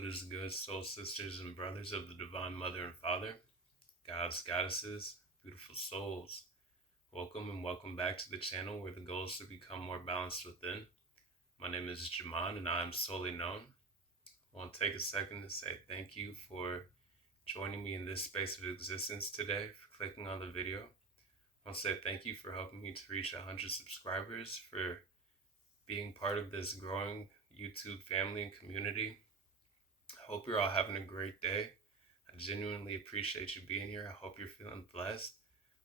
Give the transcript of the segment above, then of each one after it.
what is good, soul sisters and brothers of the Divine Mother and Father, gods, goddesses, beautiful souls. Welcome and welcome back to the channel where the goal is to become more balanced within. My name is Jaman and I am solely known. I want to take a second to say thank you for joining me in this space of existence today, for clicking on the video. I want to say thank you for helping me to reach 100 subscribers, for being part of this growing YouTube family and community. I hope you're all having a great day. I genuinely appreciate you being here. I hope you're feeling blessed.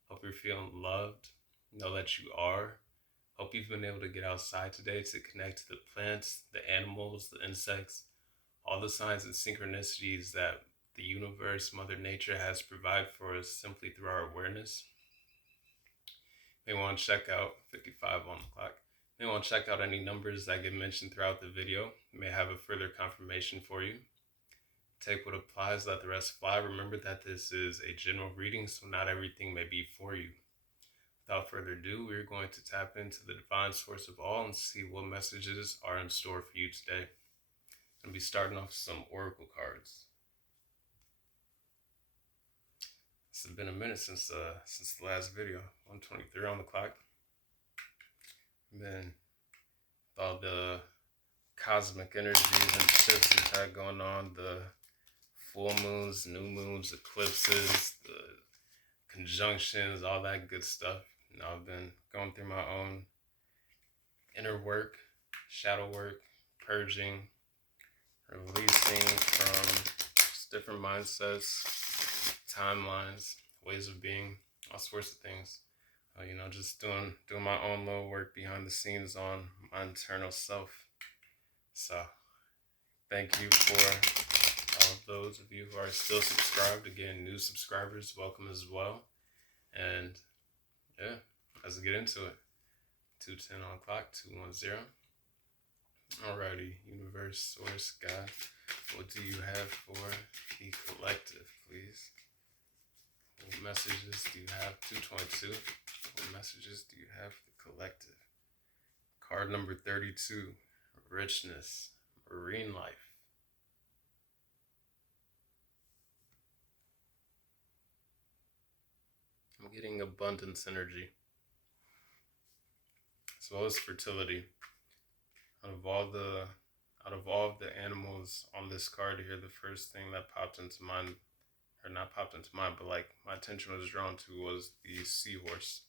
Hope you're feeling loved. Know that you are. Hope you've been able to get outside today to connect to the plants, the animals, the insects, all the signs and synchronicities that the universe, Mother Nature, has provided for us simply through our awareness. You may want to check out 55 on the clock. You may want to check out any numbers that get mentioned throughout the video. You may have a further confirmation for you. Take what applies, let the rest fly. Remember that this is a general reading, so not everything may be for you. Without further ado, we're going to tap into the divine source of all and see what messages are in store for you today. I'm going to be starting off with some oracle cards. This has been a minute since the last video. 1:23 on the clock. Then all the cosmic energies and shifts we've had going on, the full moons, new moons, eclipses, the conjunctions, all that good stuff. You know, I've been going through my own inner work, shadow work, purging, releasing from just different mindsets, timelines, ways of being, all sorts of things. Just doing my own little work behind the scenes on my internal self. So thank you for all of those of you who are still subscribed. Again, new subscribers, welcome as well. And yeah, let's get into it. 2:10 on the clock, 2:10. Alrighty, universe, source, God, what do you have for the collective, please? What messages do you have? 2:22. What messages do you have for the collective? Card number 32, richness, marine life. I'm getting abundance energy, as well as fertility. Out of all of the animals on this card here, the first thing that popped into mind, or not popped into mind, but like my attention was drawn to, was the seahorse.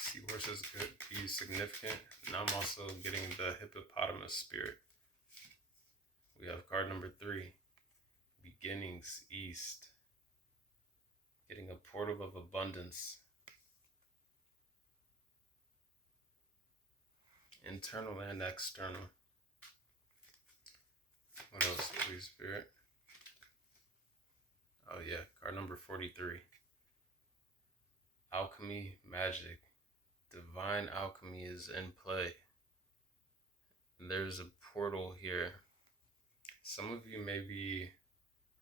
Seahorses could be significant, and I'm also getting the hippopotamus spirit. We have card number 3, beginnings east. Getting a portal of abundance. Internal and external. What else, please, Spirit? Oh yeah, card number 43. Alchemy, magic. Divine alchemy is in play. There's a portal here. Some of you may be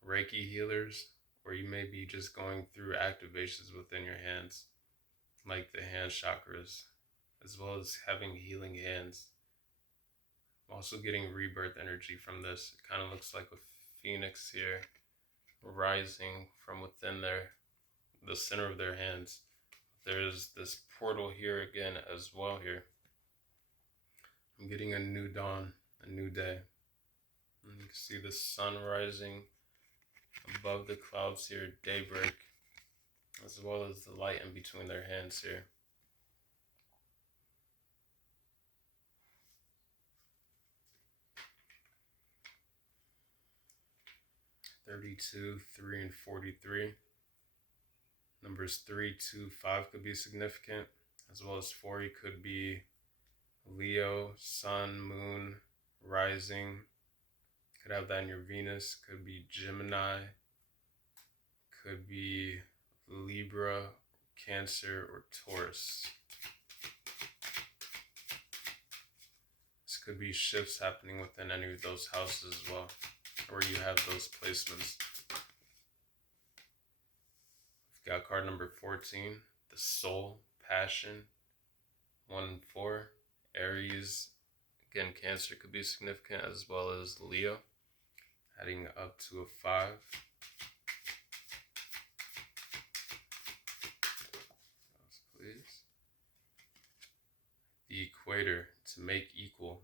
Reiki healers, or you may be just going through activations within your hands, like the hand chakras, as well as having healing hands. I'm also getting rebirth energy from this. It kind of looks like a phoenix here, rising from within the center of their hands. There's this portal here again as well here. I'm getting a new dawn, a new day. And you can see the sun rising above the clouds here, daybreak, as well as the light in between their hands here. (32, 3, and 43). Numbers 3, 2, 5 could be significant, as well as 4. You could be Leo, sun, moon, rising. Could have that in your Venus. Could be Gemini. Could be Libra, Cancer, or Taurus. This could be shifts happening within any of those houses as well, where you have those placements. We've got card number 14, the soul, passion. 1 and 4, Aries, Again, Cancer could be significant, as well as Leo, adding up to a 5. Please. The Equator, to make equal,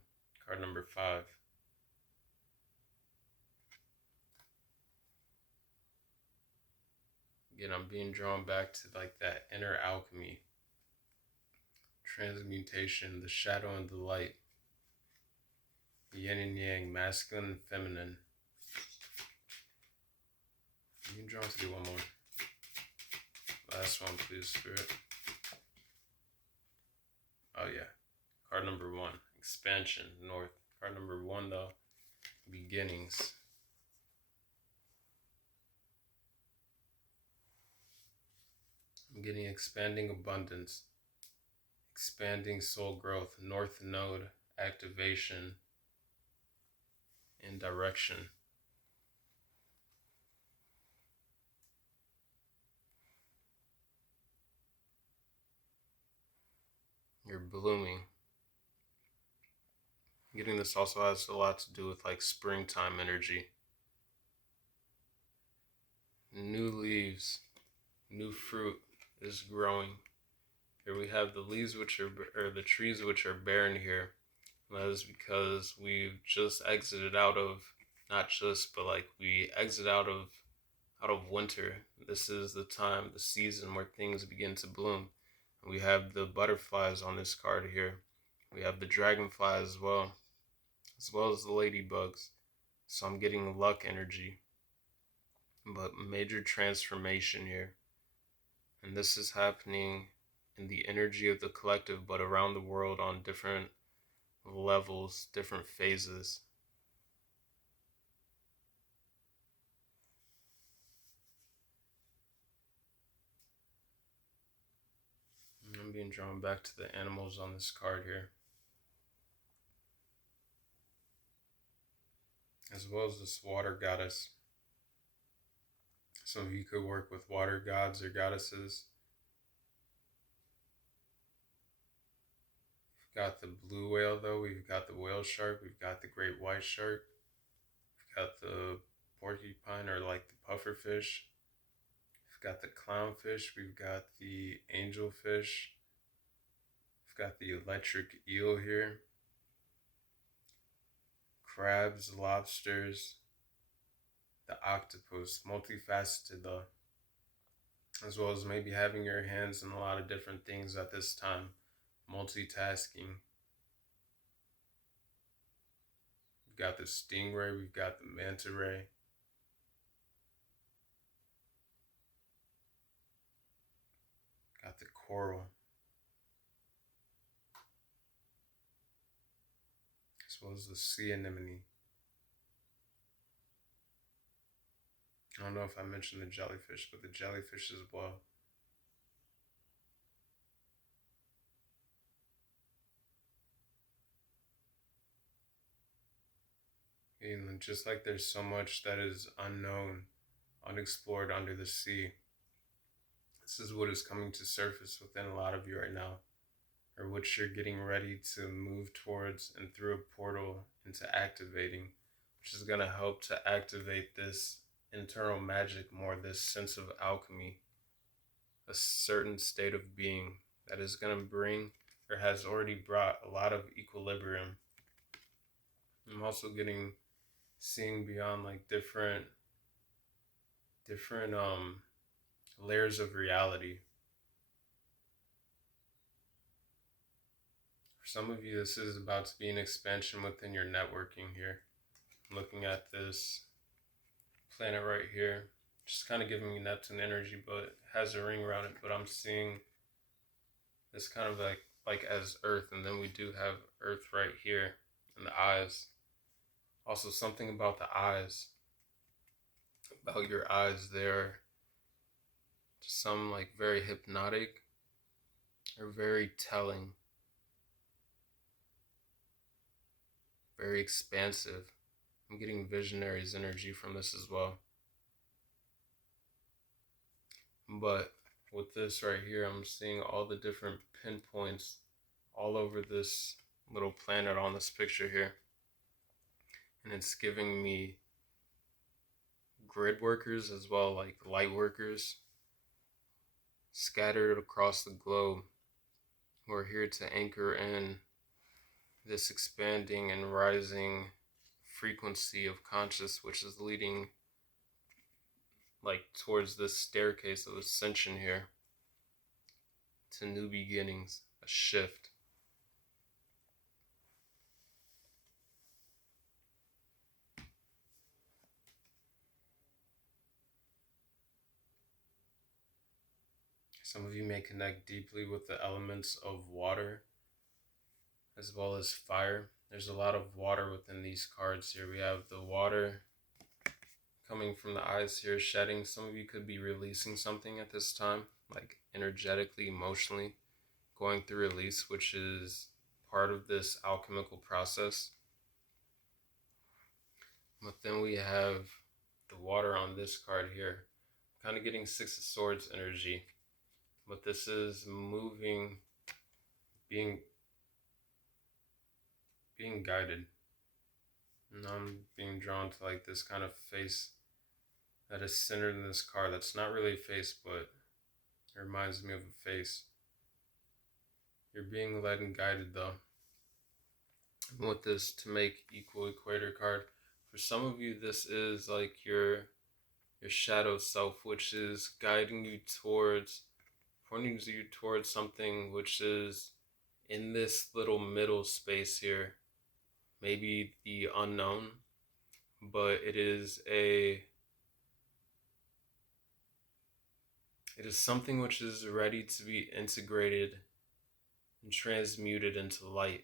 card number 5. Again, I'm being drawn back to like that inner alchemy, transmutation, the shadow and the light, yin and yang, masculine and feminine. You can draw to do one more. Last one, please, Spirit. Oh yeah, card number 1, expansion, north. Card number 1 though, beginnings. I'm getting expanding abundance, expanding soul growth, north node activation and direction. You're blooming. Getting this also has a lot to do with like springtime energy. New leaves, new fruit is growing. Here we have the leaves the trees which are barren here. And that is because we've just exited out of, not just, but like we exit out of winter. This is the time, the season where things begin to bloom. We have the butterflies on this card here. We have the dragonfly as well as the ladybugs. So I'm getting luck energy, but major transformation here. And this is happening in the energy of the collective, but around the world on different levels, different phases. I'm being drawn back to the animals on this card here, as well as this water goddess. Some of you could work with water gods or goddesses. We've got the blue whale though, we've got the whale shark, we've got the great white shark, we've got the porcupine or like the puffer fish, we've got the clownfish, we've got the angelfish, we've got the electric eel here, crabs, lobsters, the octopus, multifaceted though, as well as maybe having your hands in a lot of different things at this time, multitasking. We've got the stingray, we've got the manta ray. Got the coral. As well as the sea anemone. I don't know if I mentioned the jellyfish, but the jellyfish as well. And just like there's so much that is unknown, unexplored under the sea, this is what is coming to surface within a lot of you right now, or what you're getting ready to move towards and through a portal into activating, which is going to help to activate this internal magic more, this sense of alchemy, a certain state of being that is going to bring, or has already brought, a lot of equilibrium. I'm also seeing beyond like different layers of reality. For some of you, this is about to be an expansion within your networking here. I'm looking at this planet right here, just kind of giving me Neptune energy, but it has a ring around it. But I'm seeing this kind of like as Earth, and then we do have Earth right here in the eyes. Also, something about the eyes, about your eyes there, some like very hypnotic or very telling, very expansive. I'm getting visionaries energy from this as well. But with this right here, I'm seeing all the different pinpoints all over this little planet on this picture here. And it's giving me grid workers as well, like light workers scattered across the globe who are here to anchor in this expanding and rising frequency of conscious, which is leading like towards this staircase of ascension here to new beginnings, a shift. Some of you may connect deeply with the elements of water as well as fire. There's a lot of water within these cards here. We have the water coming from the eyes here, shedding. Some of you could be releasing something at this time, like energetically, emotionally, going through release, which is part of this alchemical process. But then we have the water on this card here, kind of getting Six of Swords energy. But this is moving, being guided. And I'm being drawn to like this kind of face that is centered in this card. That's not really a face, but it reminds me of a face. You're being led and guided though. And with this to make equal equator card, for some of you, this is like your shadow self, which is guiding you towards, pointing you towards something which is in this little middle space here. Maybe the unknown, but it is something which is ready to be integrated and transmuted into light.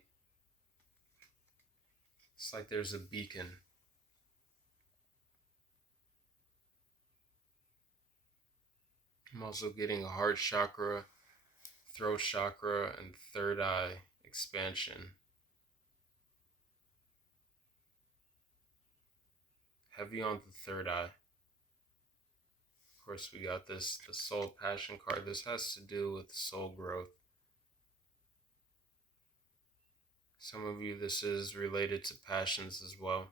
It's like there's a beacon. I'm also getting a heart chakra, throat chakra, and third eye expansion. Heavy on the third eye. Of course, we got the soul passion card. This has to do with soul growth. Some of you, this is related to passions as well.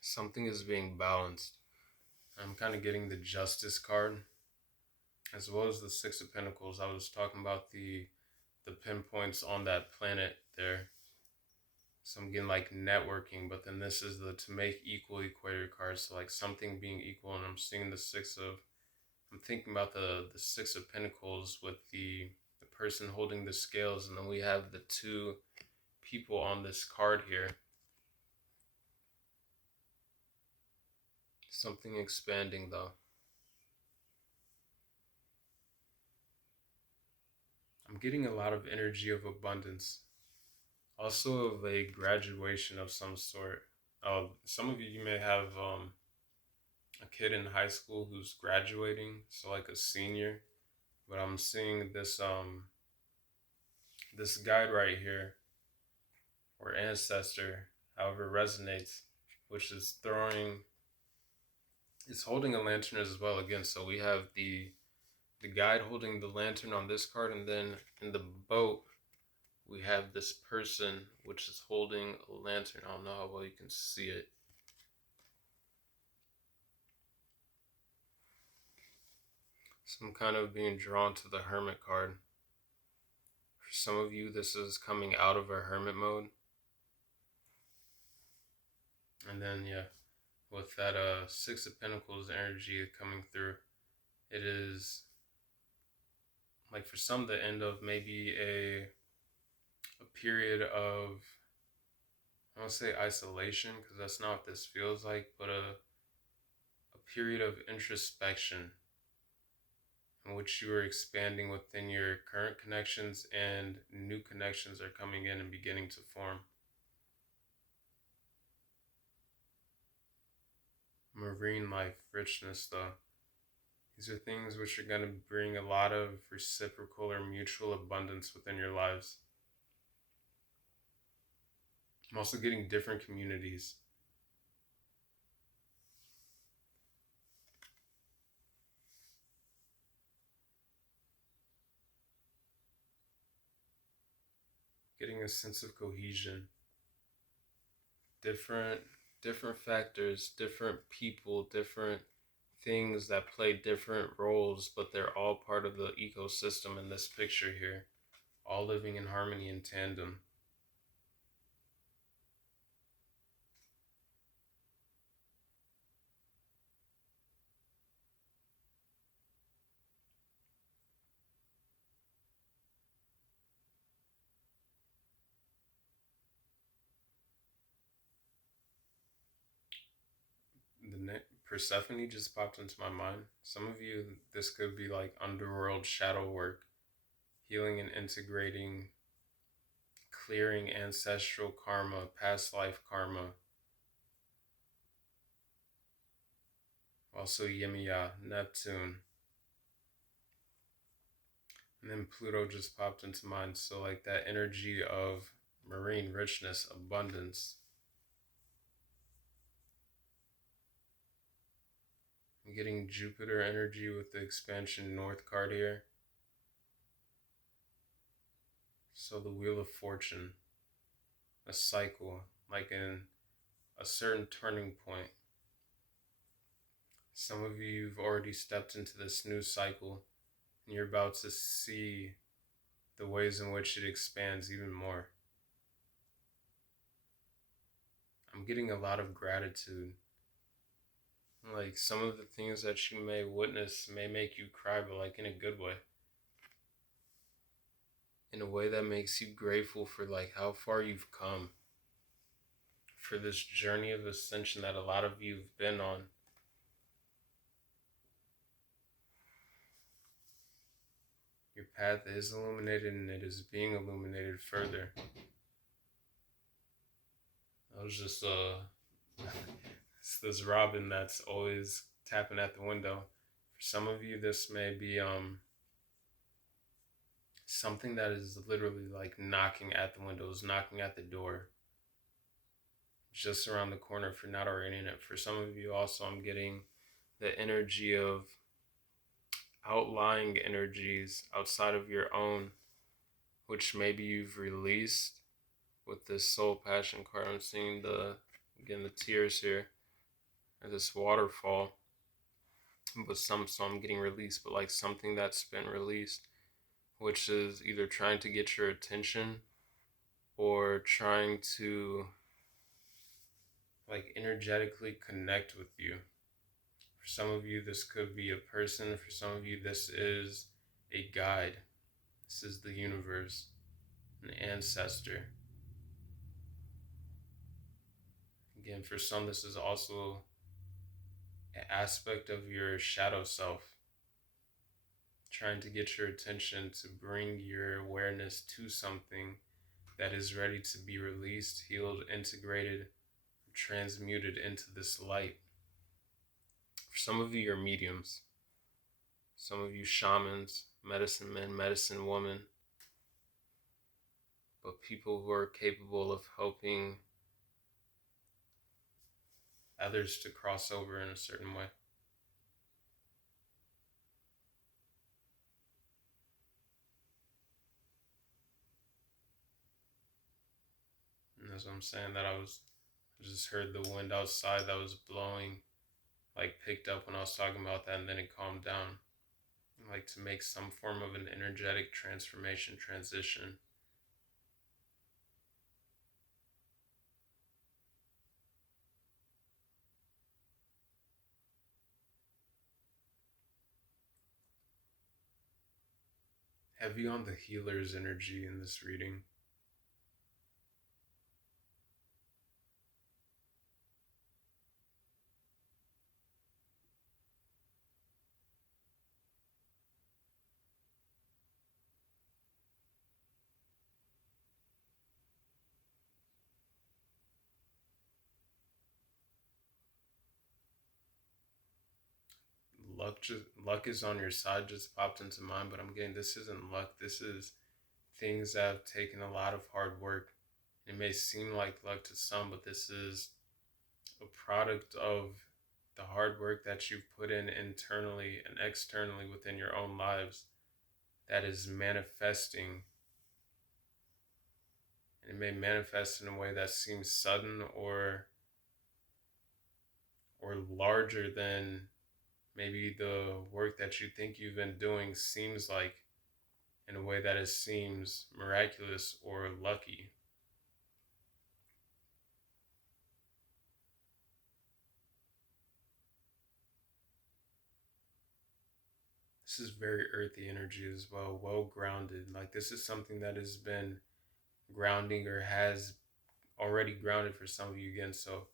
Something is being balanced. I'm kind of getting the Justice card, as well as the Six of Pentacles. I was talking about the pinpoints on that planet there. So I'm getting like networking, but then this is the to make equal equator card. So like something being equal, and I'm seeing I'm thinking about the Six of Pentacles with the person holding the scales, and then we have the two people on this card here. Something expanding though. I'm getting a lot of energy of abundance. Also of a graduation of some sort. Some of you may have a kid in high school who's graduating, so like a senior. But I'm seeing this this guide right here, or ancestor, however resonates, which is it's holding a lantern as well again. So we have the guide holding the lantern on this card, and then in the boat we have this person which is holding a lantern. I don't know how well you can see it. So I'm kind of being drawn to the Hermit card. For some of you, this is coming out of a hermit mode. And then, yeah, with that Six of Pentacles energy coming through, it is like for some the end of maybe a period of, I don't say isolation because that's not what this feels like, but a period of introspection in which you are expanding within your current connections and new connections are coming in and beginning to form. Marine life, richness though. These are things which are going to bring a lot of reciprocal or mutual abundance within your lives. I'm also getting different communities. getting a sense of cohesion. Different factors, different people, different things that play different roles, but they're all part of the ecosystem in this picture here, all living in harmony and tandem. Persephone just popped into my mind. Some of you, this could be like underworld shadow work, healing and integrating, clearing ancestral karma, past life karma. Also Yemiya, Neptune. And then Pluto just popped into mind. So like that energy of marine richness, abundance. I'm getting Jupiter energy with the expansion north card here. So the Wheel of Fortune, a cycle, like in a certain turning point. Some of you have already stepped into this new cycle and you're about to see the ways in which it expands even more. I'm getting a lot of gratitude. Like some of the things that you may witness may make you cry, but like in a good way. In a way that makes you grateful for like how far you've come, for this journey of ascension that a lot of you have been on. Your path is illuminated and it is being illuminated further. I was just it's this robin that's always tapping at the window. For some of you, this may be something that is literally like knocking at the windows, knocking at the door, just around the corner if you're not already in it. For some of you also, I'm getting the energy of outlying energies outside of your own, which maybe you've released with this soul passion card. I'm seeing the tears here, or this waterfall, but so I'm getting released, but like something that's been released, which is either trying to get your attention or trying to like energetically connect with you. For some of you, this could be a person. For some of you, this is a guide. This is the universe, an ancestor. Again, for some, this is also an aspect of your shadow self, trying to get your attention to bring your awareness to something that is ready to be released, healed, integrated, transmuted into this light. For some of you, you're mediums. Some of you shamans, medicine men, medicine women, but people who are capable of helping others to cross over in a certain way. And as I'm saying that, I just heard the wind outside that was blowing, like picked up when I was talking about that, and then it calmed down. Like to make some form of an energetic transformation, transition. Heavy on the healer's energy in this reading. Luck is on your side just popped into mind, but I'm getting this isn't luck. This is things that have taken a lot of hard work. It may seem like luck to some, but this is a product of the hard work that you've put in internally and externally within your own lives that is manifesting And it may manifest in a way that seems sudden or larger than maybe the work that you think you've been doing seems like, in a way that it seems miraculous or lucky. This is very earthy energy as well grounded. Like this is something that has been grounding or has already grounded for some of you again. So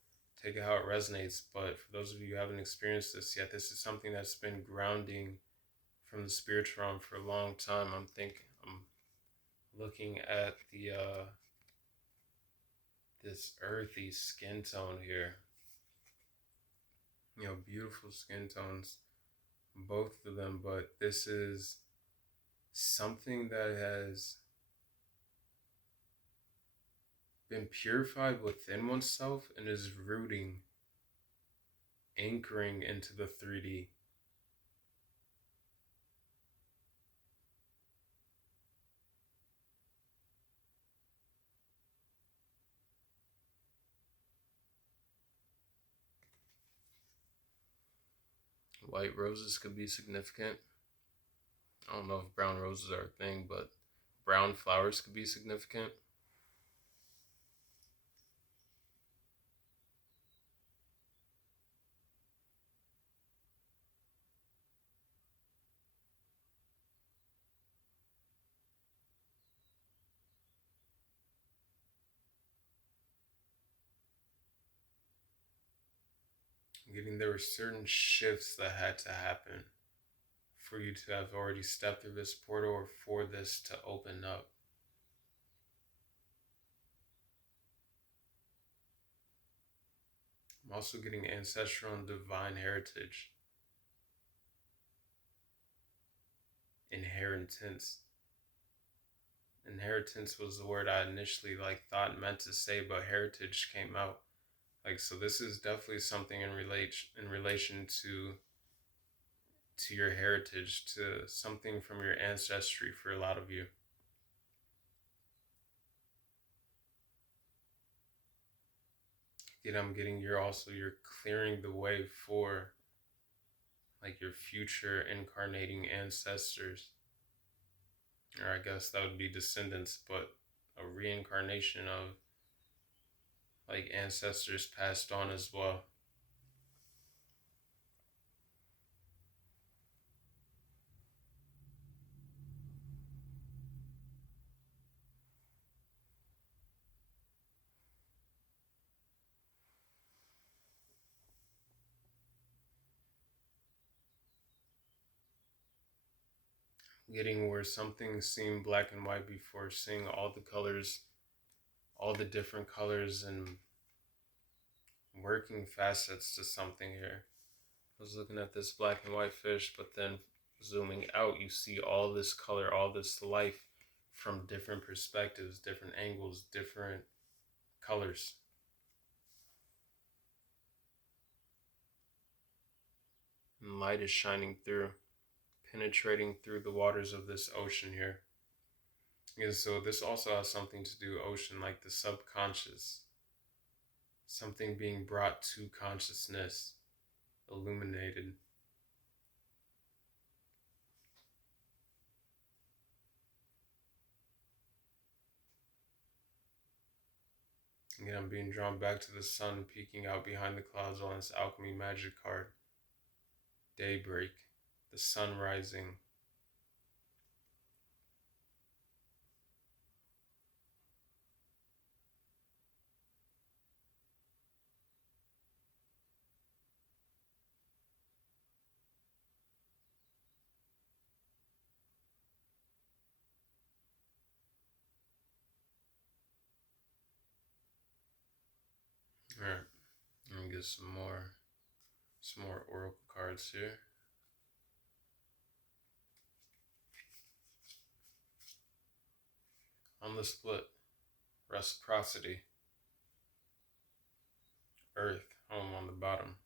take it how it resonates. But for those of you who haven't experienced this yet, this is something that's been grounding from the spiritual realm for a long time. I'm looking at the this earthy skin tone here. You know, beautiful skin tones, both of them, but this is something that has been purified within oneself and is rooting, anchoring into the 3D. White roses could be significant. I don't know if brown roses are a thing, but brown flowers could be significant. Getting there were certain shifts that had to happen for you to have already stepped through this portal or for this to open up. I'm also getting ancestral and divine heritage. Inheritance. Inheritance was the word I initially thought meant to say, but heritage came out. So this is definitely something in relation to your heritage, to something from your ancestry for a lot of you. I'm getting you're clearing the way for your future incarnating ancestors, or I guess that would be descendants, but a reincarnation of ancestors passed on as well. Getting where something seemed black and white before, seeing all the colors, all the different colors and working facets to something here. I was looking at this black and white fish, but then zooming out, you see all this color, all this life from different perspectives, different angles, different colors. And light is shining through, penetrating through the waters of this ocean here. And so this also has something to do, ocean, like the subconscious, something being brought to consciousness, illuminated. Again, I'm being drawn back to the sun peeking out behind the clouds on this alchemy magic card. Daybreak, the sun rising. All right, let me get some more oracle cards here. On the split, reciprocity, earth, home on the bottom.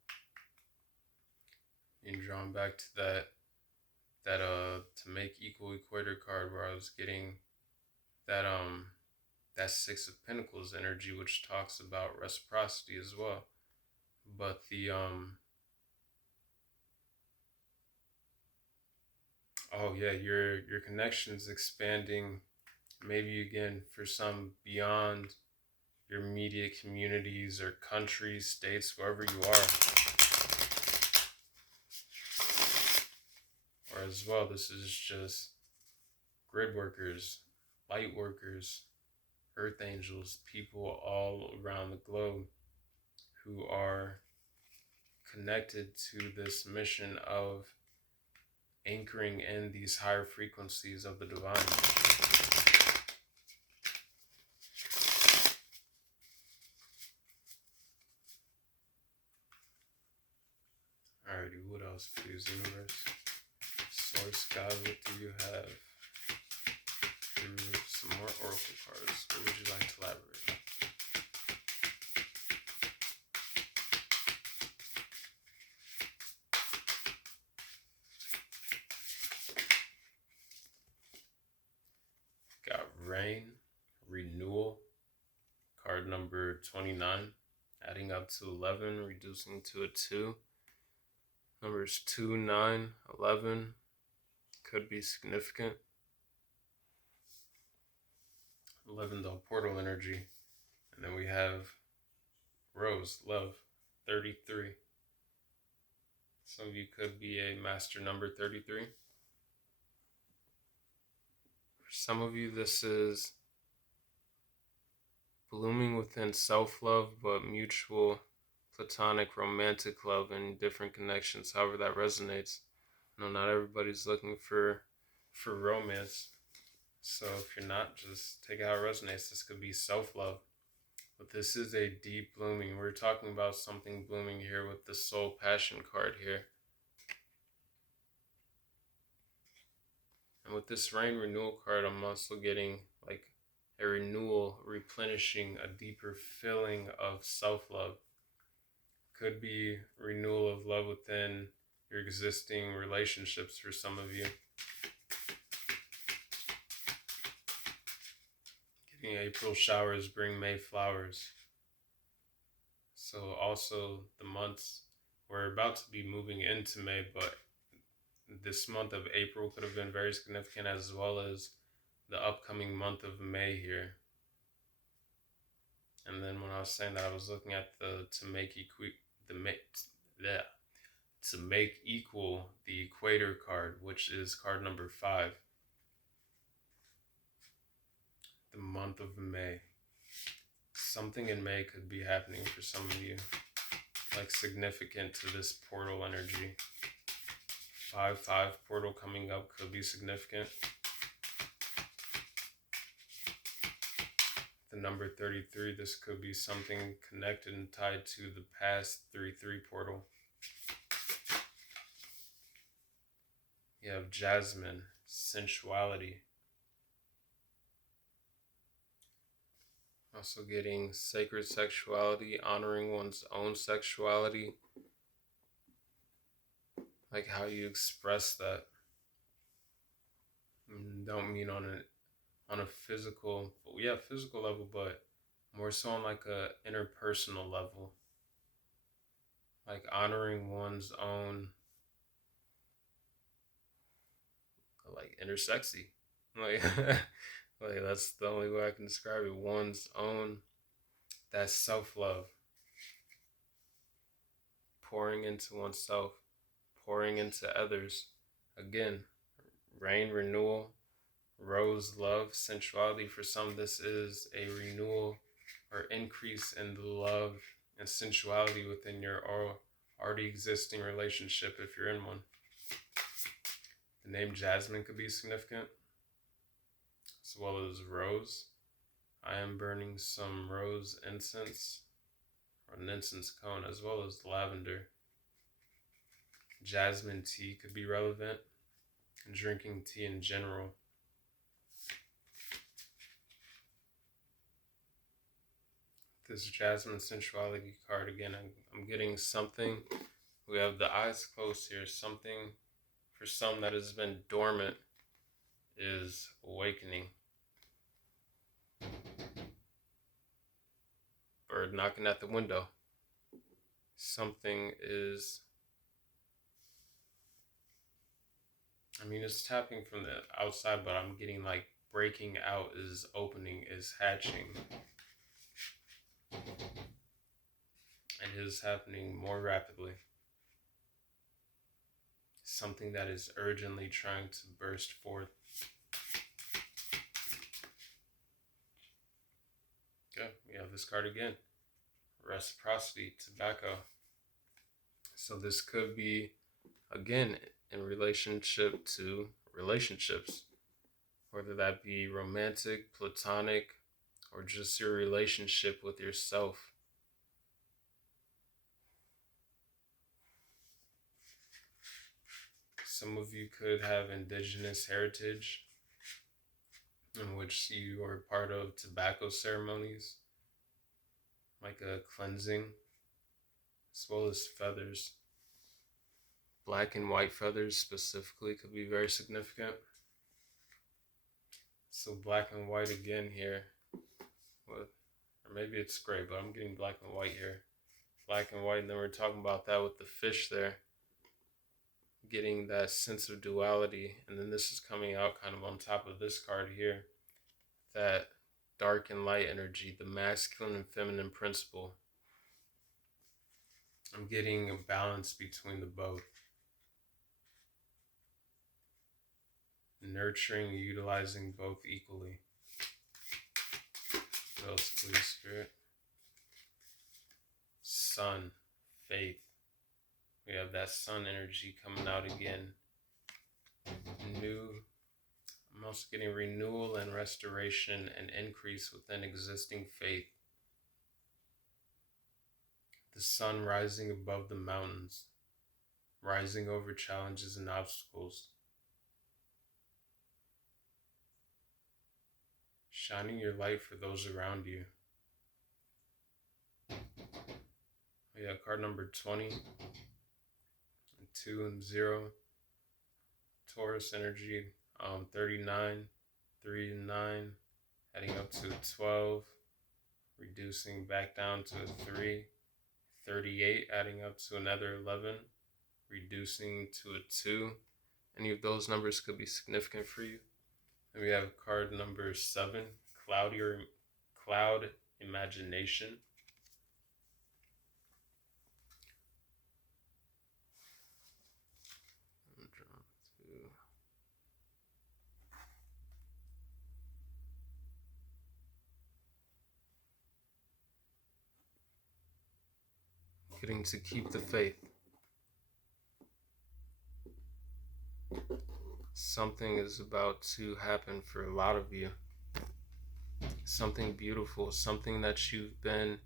Being drawn back to that to make equal equator card, where I was getting that that Six of Pentacles energy, which talks about reciprocity as well. But the oh yeah, your connections expanding, maybe again for some beyond your immediate communities or countries, states, wherever you are. Or as well, this is just grid workers, light workers, earth angels, people all around the globe who are connected to this mission of anchoring in these higher frequencies of the divine. Alrighty, what else, please, universe? Source God, what do you have? Through some more oracle cards. What would you like to elaborate on? Got rain, renewal, card number 29, adding up to 11, reducing to a 2. Numbers 2, 9, 11 could be significant. 11, the portal energy. And then we have Rose, love, 33. Some of you could be a master number 33. For some of you, this is blooming within self-love, but mutual, platonic, romantic love and different connections, however that resonates. I know not everybody's looking for romance. So if you're not, just take it how it resonates. This could be self-love. But this is a deep blooming. We're talking about something blooming here with the soul passion card here. And with this rain renewal card, I'm also getting like a renewal, replenishing, a deeper filling of self-love. Could be renewal of love within your existing relationships for some of you. Getting April showers bring May flowers. So also the months, we're about to be moving into May, but this month of April could have been very significant, as well as the upcoming month of May here. And then when I was saying that, I was looking at the to make equal the equator card, which is card number 5. The month of May. Something in May could be happening for some of you, like significant to this portal energy. 5/5 portal coming up could be significant. The number 33, this could be something connected and tied to the past 3/3 portal. You have jasmine, sensuality. Also getting sacred sexuality, honoring one's own sexuality. Like how you express that. Don't mean on a physical, physical level, but more so on like a interpersonal level. Like honoring one's own, like intersexy. Like, like that's the only way I can describe it. One's own, that self-love. Pouring into oneself, pouring into others. Again, rain, renewal, rose, love, sensuality. For some, this is a renewal or increase in the love and sensuality within your already existing relationship if you're in one. The name Jasmine could be significant, as well as rose. I am burning some rose incense, or an incense cone, as well as lavender. Jasmine tea could be relevant, and drinking tea in general. This jasmine sensuality card, again, I'm getting something. We have the eyes closed here. Something for some that has been dormant is awakening. bird knocking at the window. Something is, it's tapping from the outside, but I'm getting like breaking out is opening, is hatching. It is happening more rapidly. Something that is urgently trying to burst forth. Okay, we have this card again. Reciprocity, tobacco. So this could be, again, in relationship to relationships, whether that be romantic, platonic, or just your relationship with yourself. Some of you could have indigenous heritage in which you are part of tobacco ceremonies, like a cleansing, as well as feathers. Black and white feathers specifically could be very significant. So black and white again here, or maybe it's gray, but I'm getting black and white here. Black and white, and then we're talking about that with the fish there, getting that sense of duality. And then this is coming out kind of on top of this card here, that dark and light energy, the masculine and feminine principle. I'm getting a balance between the both. Nurturing and utilizing both equally. What else, please, Spirit? Sun, faith. We have that sun energy coming out again. I'm also getting renewal and restoration and increase within existing faith. The sun rising above the mountains, rising over challenges and obstacles, shining your light for those around you. We have card number 20, 2 and 0, Taurus energy, 39, 3 and 9, heading up to 12, reducing back down to a 3, 38, adding up to another 11, reducing to a 2. Any of those numbers could be significant for you. And we have card number 7, Cloud Imagination. Getting to keep the faith. Something is about to happen for a lot of you. Something beautiful, something that you've been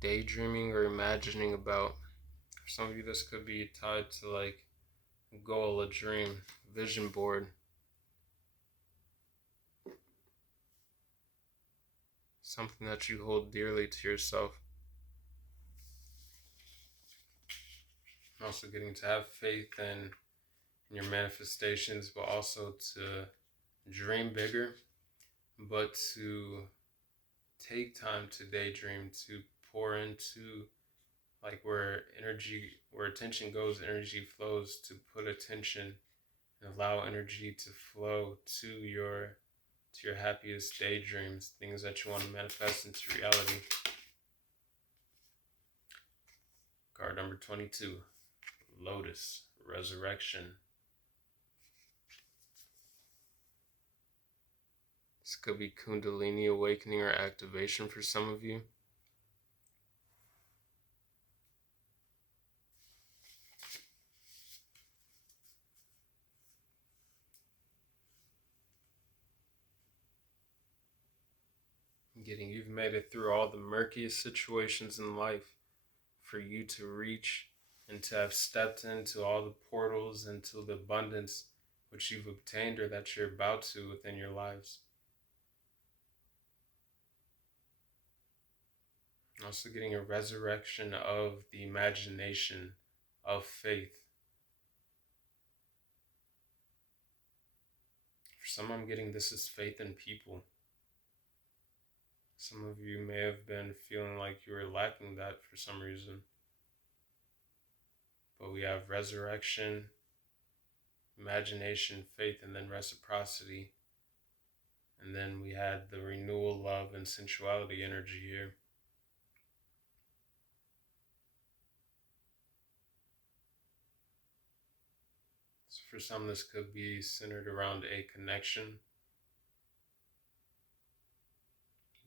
daydreaming or imagining about. For some of you, this could be tied to like a goal, a dream, vision board. Something that you hold dearly to yourself. Also getting to have faith in your manifestations, but also to dream bigger, but to take time to daydream, to pour into like where attention goes, energy flows, to put attention and allow energy to flow to your happiest daydreams, things that you want to manifest into reality. Card number 22, Lotus, Resurrection. This could be Kundalini awakening or activation for some of you. You've made it through all the murkiest situations in life for you to reach and to have stepped into all the portals, into the abundance which you've obtained or that you're about to within your lives. Also getting a resurrection of the imagination, of faith. For some, I'm getting this is faith in people. Some of you may have been feeling like you were lacking that for some reason. But we have resurrection, imagination, faith, and then reciprocity. And then we had the renewal, love, and sensuality energy here. So for some, this could be centered around a connection.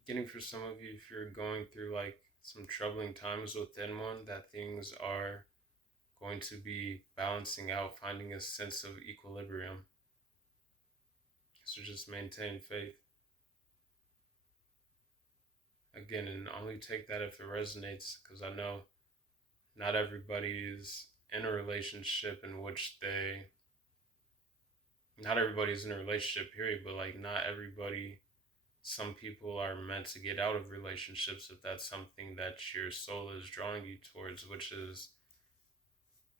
Getting for some of you, if you're going through like some troubling times within one, that things are going to be balancing out, finding a sense of equilibrium. So just maintain faith. Again, and only take that if it resonates, because I know not everybody is in a relationship in which not everybody's in a relationship, period, but like not everybody, some people are meant to get out of relationships if that's something that your soul is drawing you towards, which is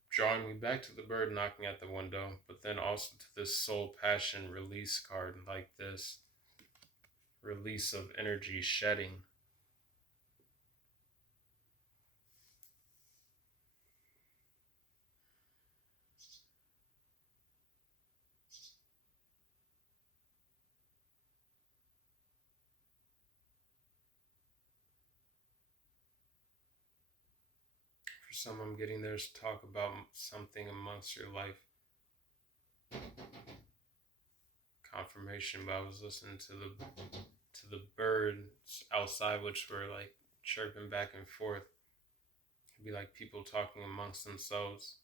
drawing me back to the bird knocking at the window, but then also to this soul passion release card, like this release of energy shedding. For some, I'm getting there's talk about something amongst your life. Confirmation, but I was listening to the birds outside, which were like chirping back and forth. It'd be like people talking amongst themselves.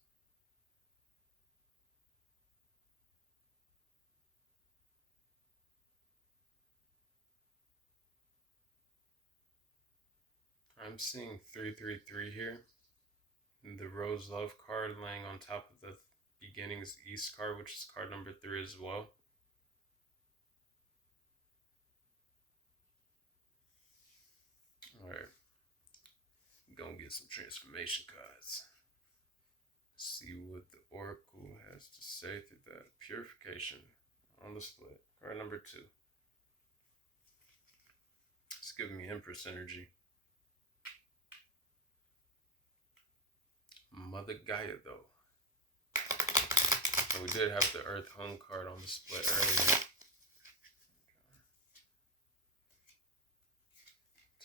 I'm seeing 333 here. The Rose Love card laying on top of the Beginnings East card, which is card number 3 as well. Alright. Gonna get some transformation cards. See what the Oracle has to say through that. Purification on the split. Card number 2. It's giving me Empress energy. Mother Gaia, though. And we did have the Earth Home card on the split earlier.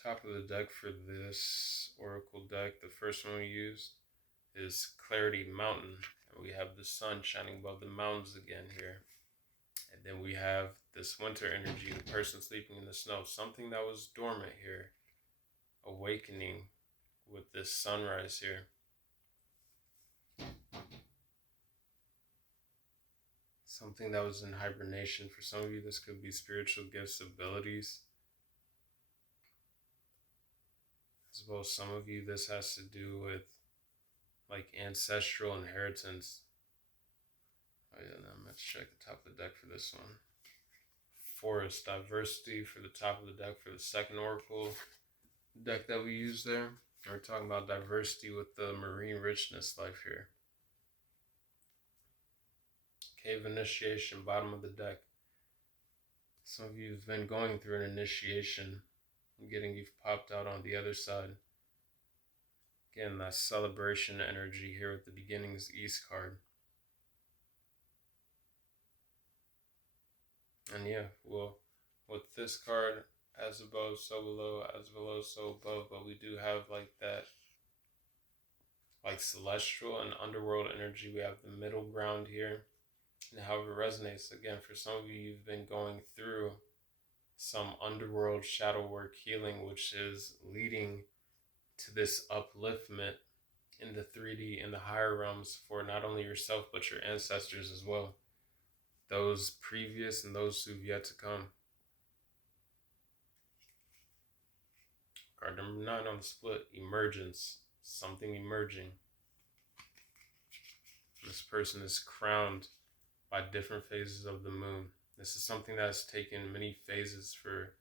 Top of the deck for this Oracle deck, the first one we used is Clarity Mountain. And we have the sun shining above the mountains again here. And then we have this winter energy, the person sleeping in the snow. Something that was dormant here. Awakening with this sunrise here. Something that was in hibernation. For some of you, this could be spiritual gifts, abilities. As well as some of you, this has to do with like ancestral inheritance. Oh yeah, now let's check the top of the deck for this one. Forest diversity for the top of the deck for the second Oracle deck that we use there. We're talking about diversity with the marine richness life here. Cave initiation, bottom of the deck. Some of you have been going through an initiation. I'm getting you've popped out on the other side. Again, that celebration energy here with the Beginnings East card. And yeah, well, with this card, as above, so below, as below, so above, but we do have like that, like celestial and underworld energy. We have the middle ground here. And however it resonates, again, for some of you, you've been going through some underworld shadow work healing, which is leading to this upliftment in the 3D, in the higher realms for not only yourself, but your ancestors as well. Those previous and those who've yet to come. Card number 9 on the split, emergence, something emerging. This person is crowned by different phases of the moon. This is something that's taken many phases for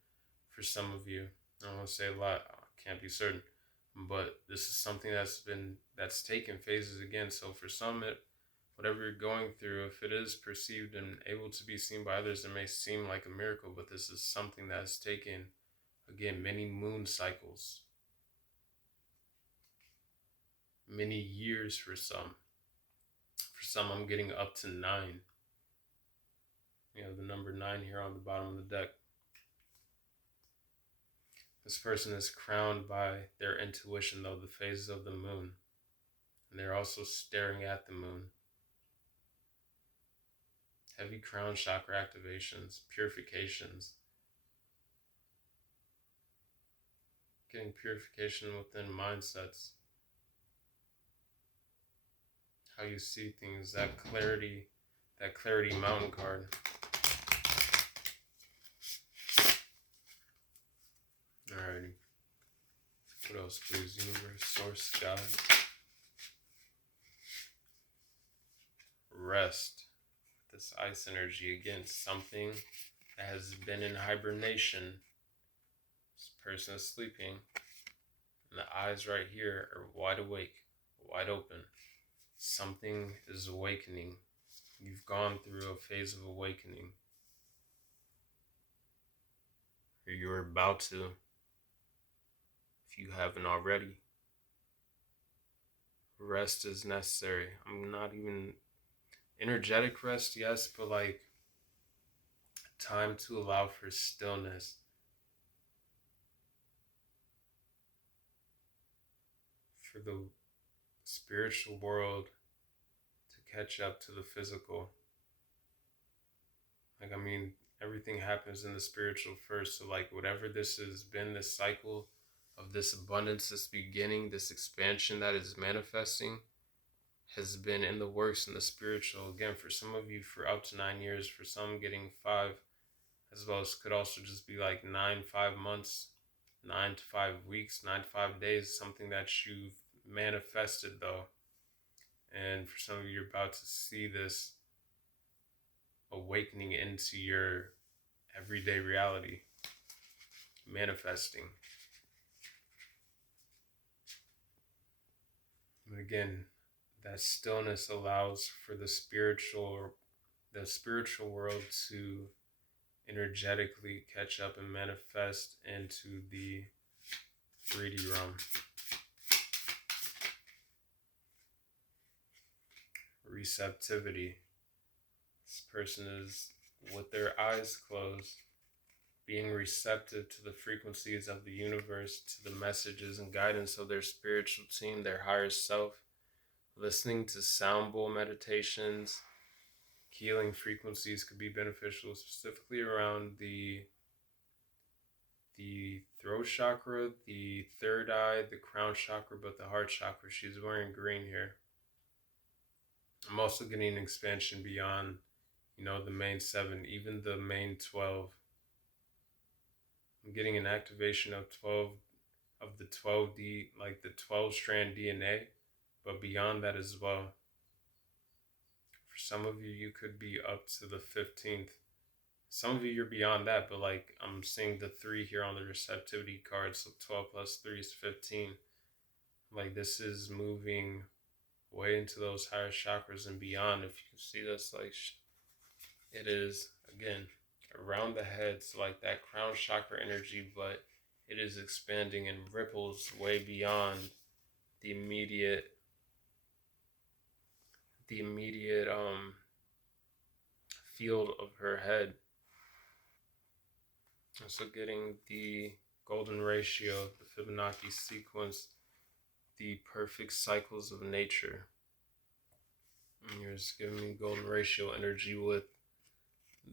some of you. I don't want to say a lot, I can't be certain, but this is something that's taken phases again. So for some, whatever you're going through, if it is perceived and able to be seen by others, it may seem like a miracle, but this is something that's taken Again, many moon cycles, many years for some. For some, I'm getting up to 9. You have the number 9 here on the bottom of the deck. This person is crowned by their intuition, though, the phases of the moon. And they're also staring at the moon. Heavy crown chakra activations, purifications. Getting purification within mindsets. How you see things, that clarity mountain card. Alrighty. What else, please? Universe, source, God. Rest. This ice energy, again, something that has been in hibernation. This person is sleeping, and the eyes right here are wide awake, wide open. Something is awakening. You've gone through a phase of awakening. Or you're about to, if you haven't already. Rest is necessary. I'm not even... Energetic rest, yes, but like time to allow for stillness. For the spiritual world to catch up to the physical. Like, I mean, everything happens in the spiritual first. So like whatever this has been, this cycle of this abundance, this beginning, this expansion that is manifesting, has been in the works in the spiritual. Again, for some of you, for up to 9 years, for some getting 5, as well as could also just be like 5 months, 9 to 5 weeks, 9 to 5 days, something that you've manifested though. And for some of you, you're about to see this awakening into your everyday reality, manifesting. And again, that stillness allows for the spiritual world to energetically catch up and manifest into the 3D realm. Receptivity. This person is with their eyes closed, being receptive to the frequencies of the universe, to the messages and guidance of their spiritual team, their higher self. Listening to sound bowl meditations, healing frequencies could be beneficial, specifically around the throat chakra, the third eye, the crown chakra, but the heart chakra. She's wearing green here. I'm also getting an expansion beyond, the main 7, even the main 12. I'm getting an activation of 12 of the 12D, like the 12 strand DNA. But beyond that as well. For some of you, you could be up to the 15th. Some of you, you're beyond that, but like I'm seeing the 3 here on the receptivity card. So 12 plus 3 is 15. Like this is moving way into those higher chakras and beyond. If you can see this, like it is, again, around the head. So like that crown chakra energy, but it is expanding and ripples way beyond the immediate field of her head. Also getting the golden ratio, the Fibonacci sequence, the perfect cycles of nature. And you're just giving me golden ratio energy with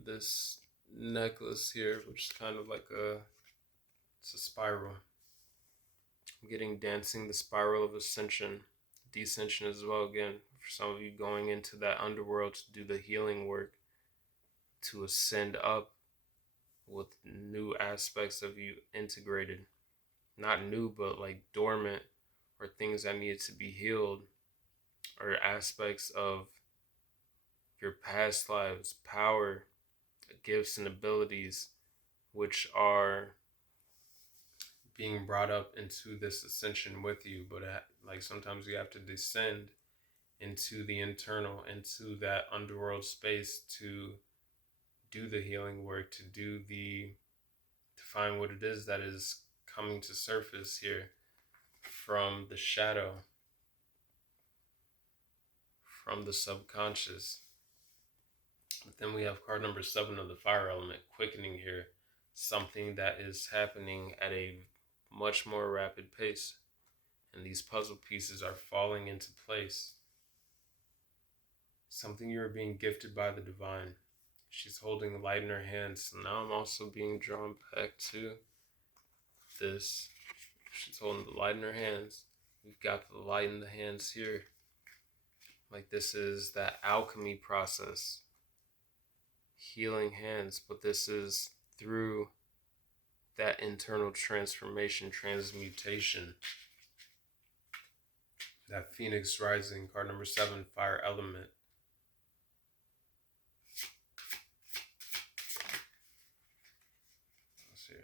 this necklace here, which is kind of like it's a spiral. I'm getting dancing the spiral of ascension, descension as well. Again, for some of you going into that underworld to do the healing work, to ascend up with new aspects of you integrated. Not new, but like dormant, or things that needed to be healed, or aspects of your past lives, power, gifts, and abilities, which are being brought up into this ascension with you. But like sometimes you have to descend into the internal, into that underworld space to do the healing work, to find what it is that is coming to surface here from the shadow, from the subconscious. But then we have card number 7 of the fire element, quickening here. Something that is happening at a much more rapid pace. And these puzzle pieces are falling into place. Something you are being gifted by the divine. She's holding light in her hands. So now I'm also being drawn back to this. She's holding the light in her hands. We've got the light in the hands here. Like this is that alchemy process. Healing hands, but this is through that internal transformation, transmutation. That Phoenix rising, card number 7, fire element. Let's see.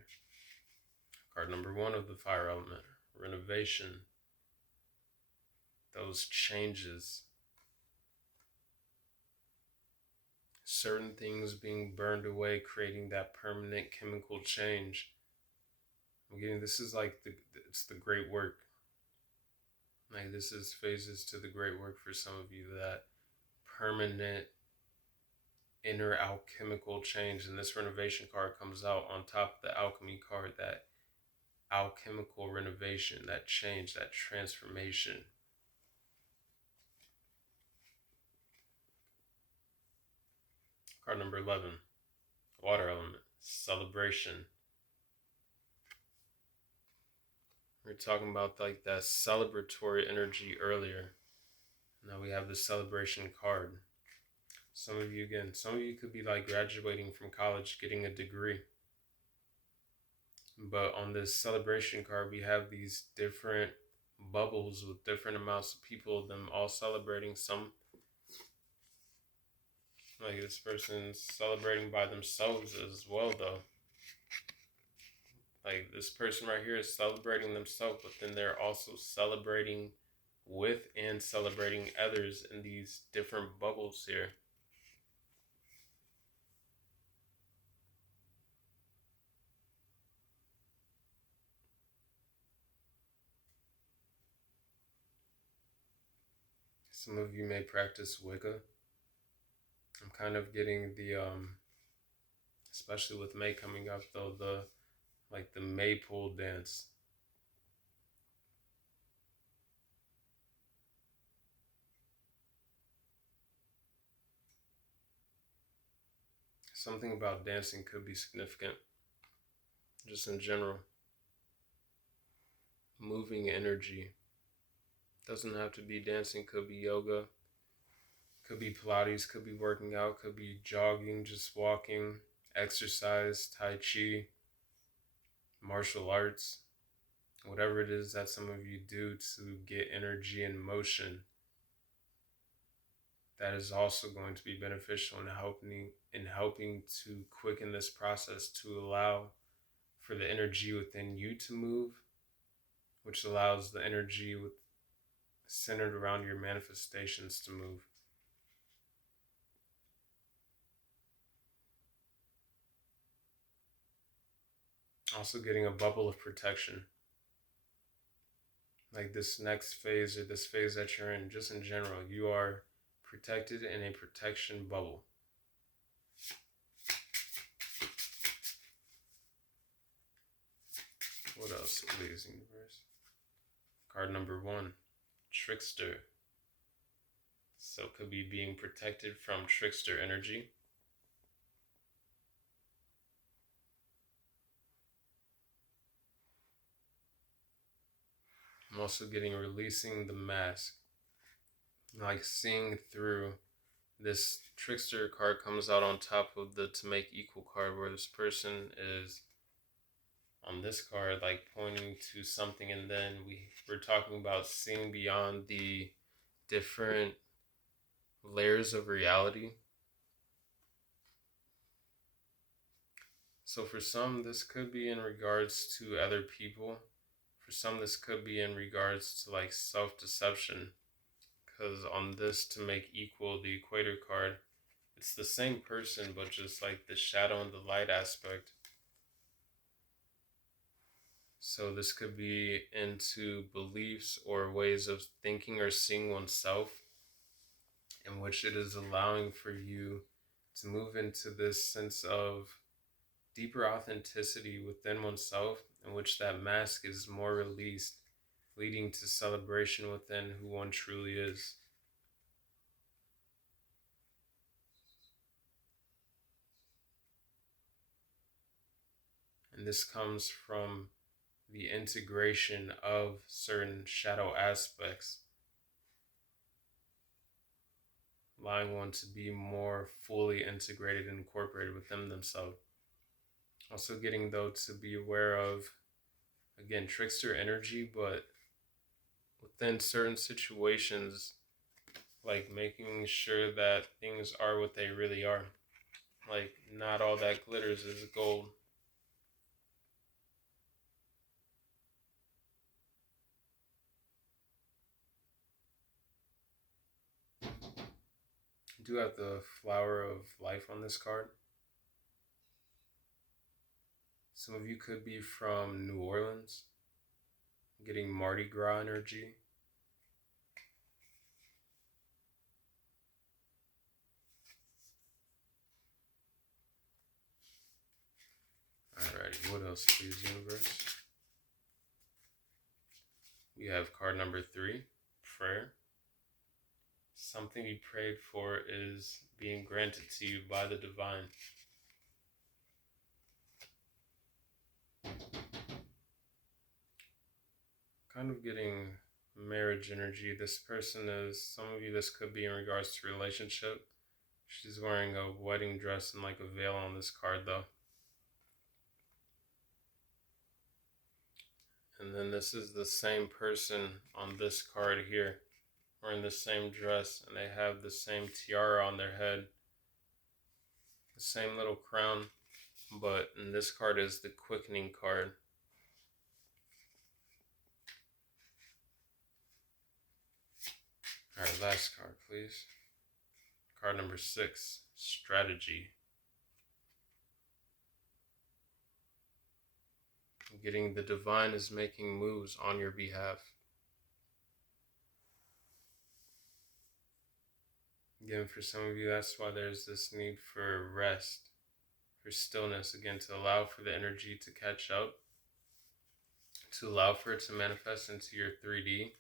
Card number 1 of the fire element, renovation. Those changes. Certain things being burned away, creating that permanent chemical change. I'm getting, this is like it's the great work. Like this is phases to the great work for some of you, that permanent inner alchemical change. And this renovation card comes out on top of the alchemy card, that alchemical renovation, that change, that transformation. Card number 11, water element, celebration. We were talking about like that celebratory energy earlier. Now we have the celebration card. Some of you could be like graduating from college, getting a degree. But on this celebration card, we have these different bubbles with different amounts of people, them all celebrating. Some, like this person's celebrating by themselves as well though. Like this person right here is celebrating themselves, but then they're also celebrating with and celebrating others in these different bubbles here. Some of you may practice Wicca. I'm kind of getting the, especially with May coming up though, the maypole dance. Something about dancing could be significant, just in general. Moving energy. Doesn't have to be dancing, could be yoga, could be Pilates, could be working out, could be jogging, just walking, exercise, Tai Chi, martial arts, whatever it is that some of you do to get energy in motion. That is also going to be beneficial in helping to quicken this process, to allow for the energy within you to move, which allows the energy centered around your manifestations to move. Also getting a bubble of protection. Like this next phase, or this phase that you're in, just in general, you are protected in a protection bubble. What else, please, universe? Card number 1, trickster. So could be being protected from trickster energy. I'm also getting releasing the mask. Like seeing through. This trickster card comes out on top of the to make equal card, where this person is on this card like pointing to something, and then we're talking about seeing beyond the different layers of reality. So for some, this could be in regards to other people. For some, this could be in regards to like self-deception. Because on this to make equal, the equator card, it's the same person, but just like the shadow and the light aspect. So this could be into beliefs or ways of thinking or seeing oneself, in which it is allowing for you to move into this sense of deeper authenticity within oneself, in which that mask is more released, leading to celebration within who one truly is. And this comes from the integration of certain shadow aspects, allowing one to be more fully integrated and incorporated within themselves. Also getting, though, to be aware of, again, trickster energy, but within certain situations, like making sure that things are what they really are. Like, not all that glitters is gold. I do have the flower of life on this card. Some of you could be from New Orleans, getting Mardi Gras energy. Alrighty, what else, please, universe? We have card number 3, prayer. Something you prayed for is being granted to you by the divine. Kind of getting marriage energy. This person is, some of you, this could be in regards to relationship. She's wearing a wedding dress and like a veil on this card, though. And then this is the same person on this card here, wearing the same dress, and they have the same tiara on their head, the same little crown, but in this card is the quickening card. All right, last card, please. Card number 6, strategy. Getting the divine is making moves on your behalf. Again, for some of you, that's why there's this need for rest, for stillness, again, to allow for the energy to catch up, to allow for it to manifest into your 3D.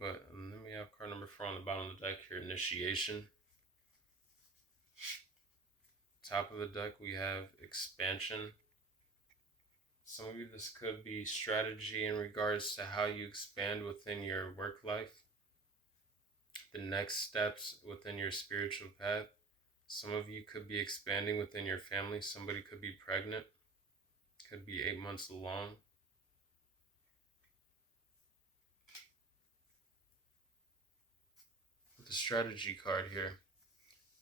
But then we have card number 4 on the bottom of the deck here, initiation. Top of the deck, we have expansion. Some of you, this could be strategy in regards to how you expand within your work life, the next steps within your spiritual path. Some of you could be expanding within your family. Somebody could be pregnant, could be 8 months along. With the strategy card here,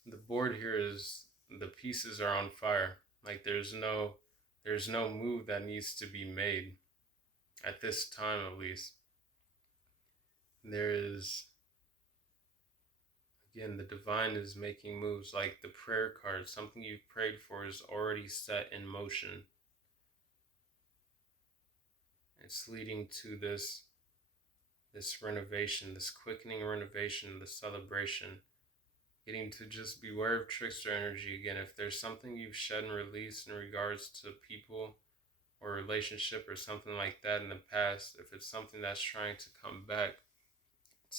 the board here is, the pieces are on fire. Like there's no move that needs to be made at this time, at least. There is, again, the divine is making moves. Like the prayer card, something you've prayed for is already set in motion. It's leading to this renovation, this quickening renovation, the celebration. Getting to just beware of trickster energy again. If there's something you've shed and released in regards to people or relationship or something like that in the past, if it's something that's trying to come back,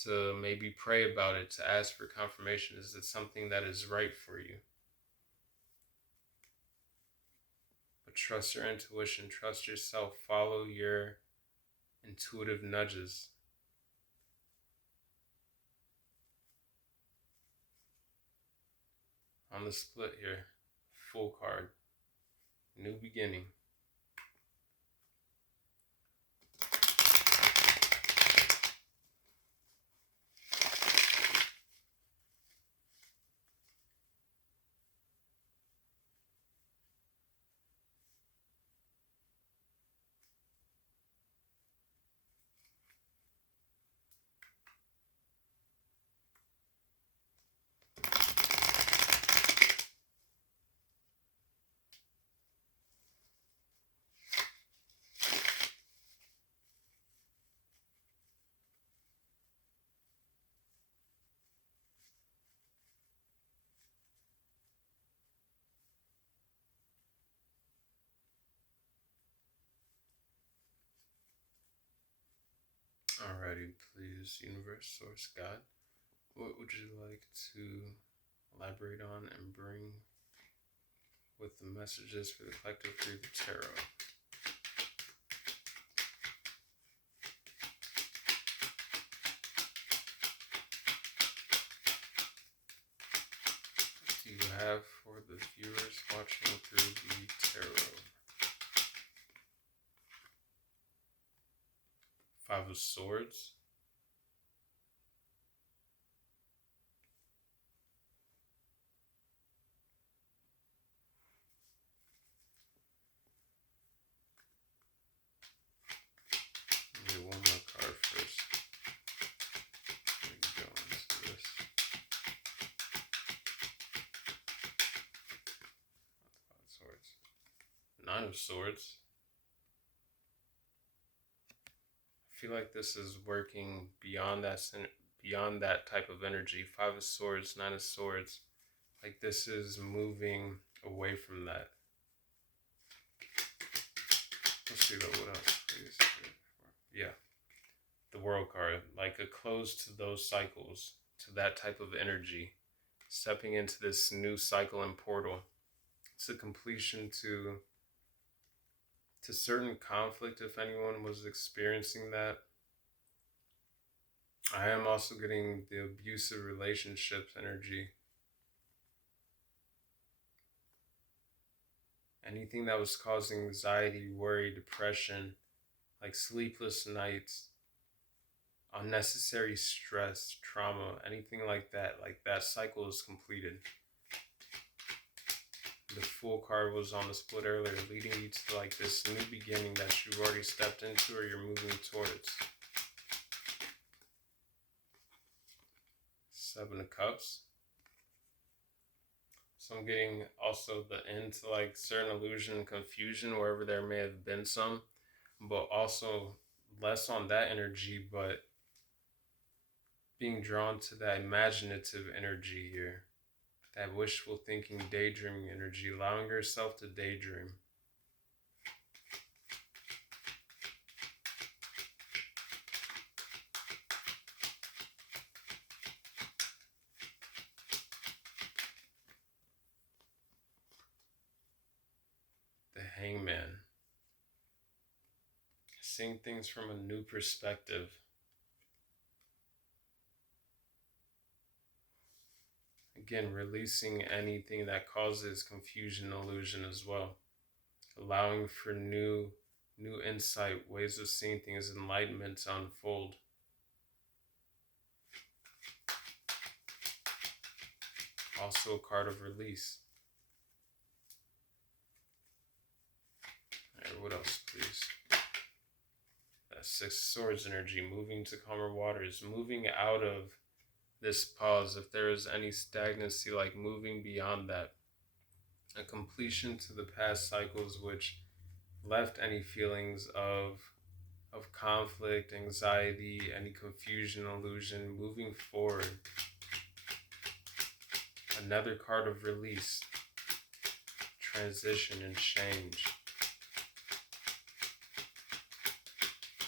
to maybe pray about it, to ask for confirmation. Is it something that is right for you? But trust your intuition, trust yourself, follow your intuitive nudges. On the split here, full card, new beginning. Alrighty, please, universe, source, God, what would you like to elaborate on and bring with the messages for the collective through the tarot? What do you have for the viewers watching through the tarot? Five of Swords. Get one more card first. Go into this. Five of Swords. Nine of Swords. I feel like this is working beyond that type of energy. Five of Swords, Nine of Swords. Like this is moving away from that. Let's see though, what else, please? Yeah, the World card, like a close to those cycles, to that type of energy, stepping into this new cycle and portal. It's a completion to certain conflict, if anyone was experiencing that. I am also getting the abusive relationships energy. Anything that was causing anxiety, worry, depression, like sleepless nights, unnecessary stress, trauma, anything like that cycle is completed. The Fool card was on the split earlier, leading you to like this new beginning that you've already stepped into or you're moving towards. Seven of Cups. So I'm getting also the end to like certain illusion and confusion wherever there may have been some, but also less on that energy, but being drawn to that imaginative energy here. That wishful thinking, daydreaming energy, allowing yourself to daydream. The Hangman. Seeing things from a new perspective. Again, releasing anything that causes confusion, illusion as well. Allowing for new insight, ways of seeing things, enlightenment to unfold. Also a card of release. Alright, what else, please? That Six of Swords energy, moving to calmer waters, moving out of this pause. If there is any stagnancy, like moving beyond that. A completion to the past cycles which left any feelings of conflict, anxiety, any confusion, illusion, moving forward. Another card of release, transition and change.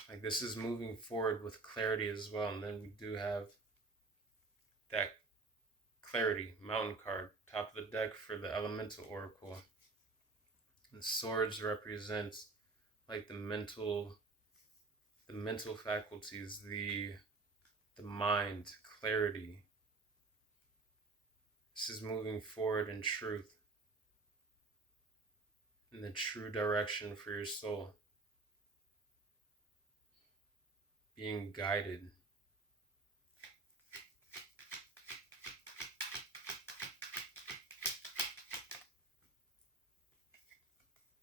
Like this is moving forward with clarity as well. And then we do have that clarity, Mountain card, top of the deck for the Elemental Oracle. And Swords represents like the mental faculties, the mind, clarity. This is moving forward in truth, in the true direction for your soul. Being guided.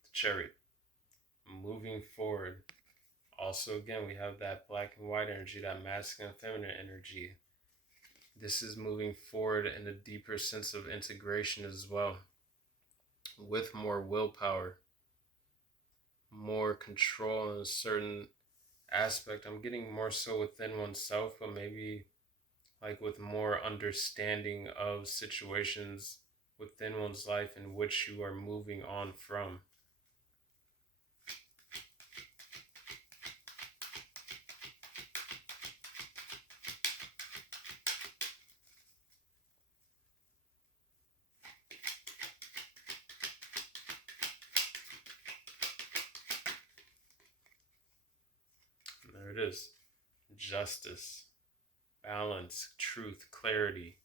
The Chariot. Moving forward. Also, again, we have that black and white energy, that masculine and feminine energy. This is moving forward in a deeper sense of integration as well, with more willpower, more control in a certain aspect. I'm getting more so within oneself, but maybe like with more understanding of situations within one's life in which you are moving on from. is. Justice, balance, truth, clarity.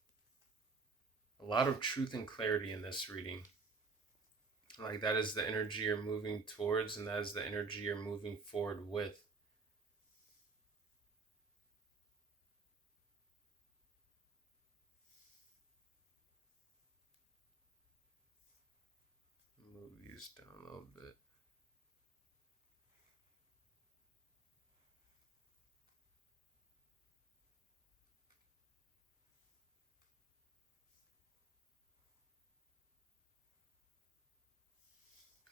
A lot of truth and clarity in this reading. Like that is the energy you're moving towards, and that is the energy you're moving forward with. Move these down a little bit.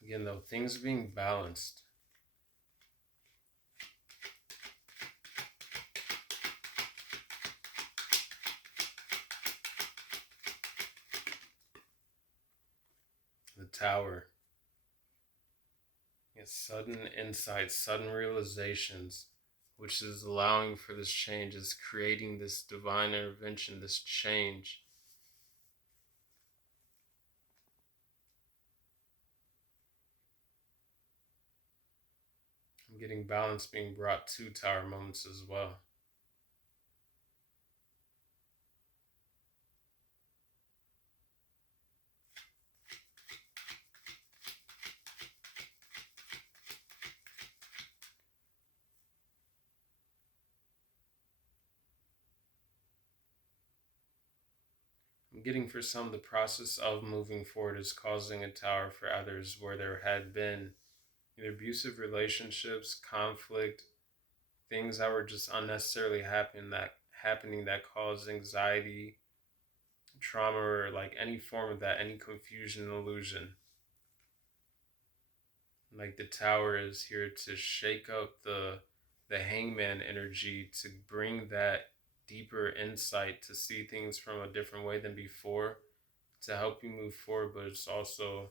Again, though, things being balanced. The Tower. Yes, sudden insights, sudden realizations, which is allowing for this change, is creating this divine intervention, this change. I'm getting balance being brought to Tower moments as well. I'm getting for some, the process of moving forward is causing a tower for others where there had been either abusive relationships, conflict, things that were just unnecessarily happening that cause anxiety, trauma, or like any form of that, any confusion, illusion. Like the Tower is here to shake up the hangman energy, to bring that deeper insight, to see things from a different way than before, to help you move forward. But it's also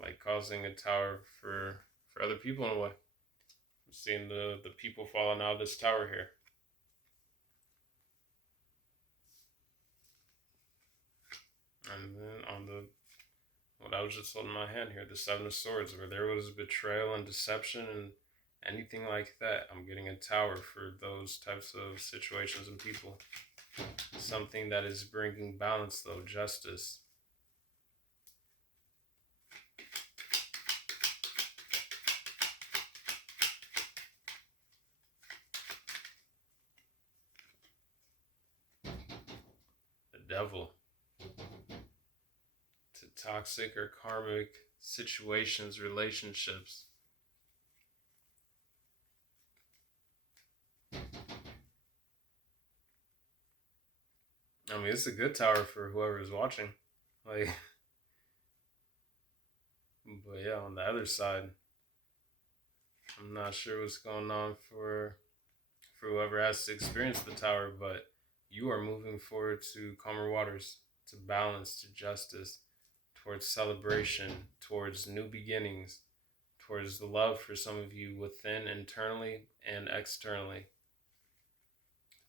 like causing a tower for other people in a way. I'm seeing the people falling out of this tower here. And then on the what I was just holding in my hand here, the Seven of Swords, where there was betrayal and deception and anything like that, I'm getting a tower for those types of situations and people. Something that is bringing balance, though, justice. The Devil. To toxic or karmic situations, relationships. I mean, it's a good tower for whoever is watching. Like, but yeah, on the other side, I'm not sure what's going on for whoever has to experience the tower, but you are moving forward to calmer waters, to balance, to justice, towards celebration, towards new beginnings, towards the love for some of you within, internally, and externally,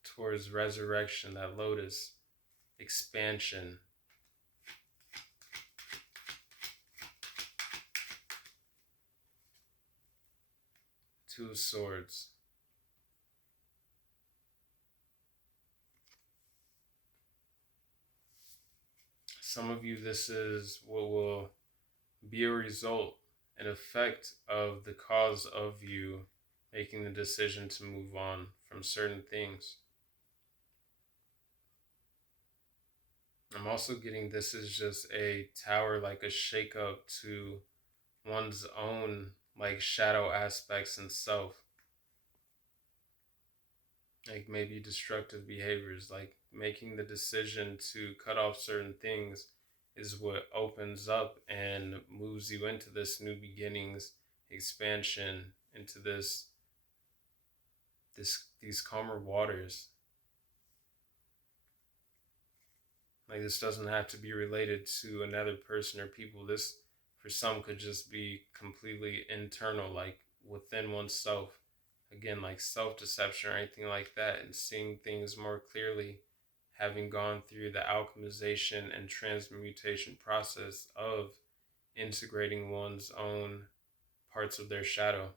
towards resurrection, that lotus, expansion. Two of Swords. Some of you, this is what will be a result, an effect of the cause of you making the decision to move on from certain things. I'm also getting this is just a tower, like a shake up to one's own like shadow aspects and self. Like maybe destructive behaviors, like making the decision to cut off certain things is what opens up and moves you into this new beginnings, expansion, into these calmer waters. Like this doesn't have to be related to another person or people. This for some could just be completely internal, like within oneself. Again, like self-deception or anything like that, and seeing things more clearly, having gone through the alchemization and transmutation process of integrating one's own parts of their shadow.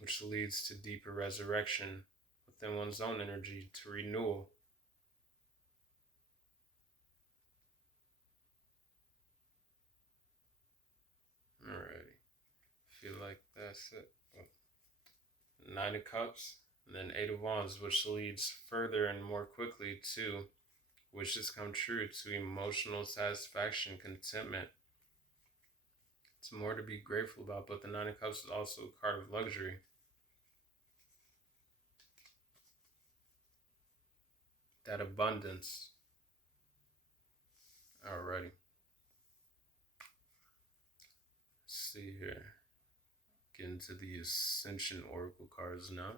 which leads to deeper resurrection within one's own energy, to renewal. Alrighty, feel like that's it. Nine of Cups, and then Eight of Wands, which leads further and more quickly to wishes come true, to emotional satisfaction, contentment. It's more to be grateful about, but the Nine of Cups is also a card of luxury. That abundance. Alrighty. Let's see here. Get into the Ascension Oracle cards now.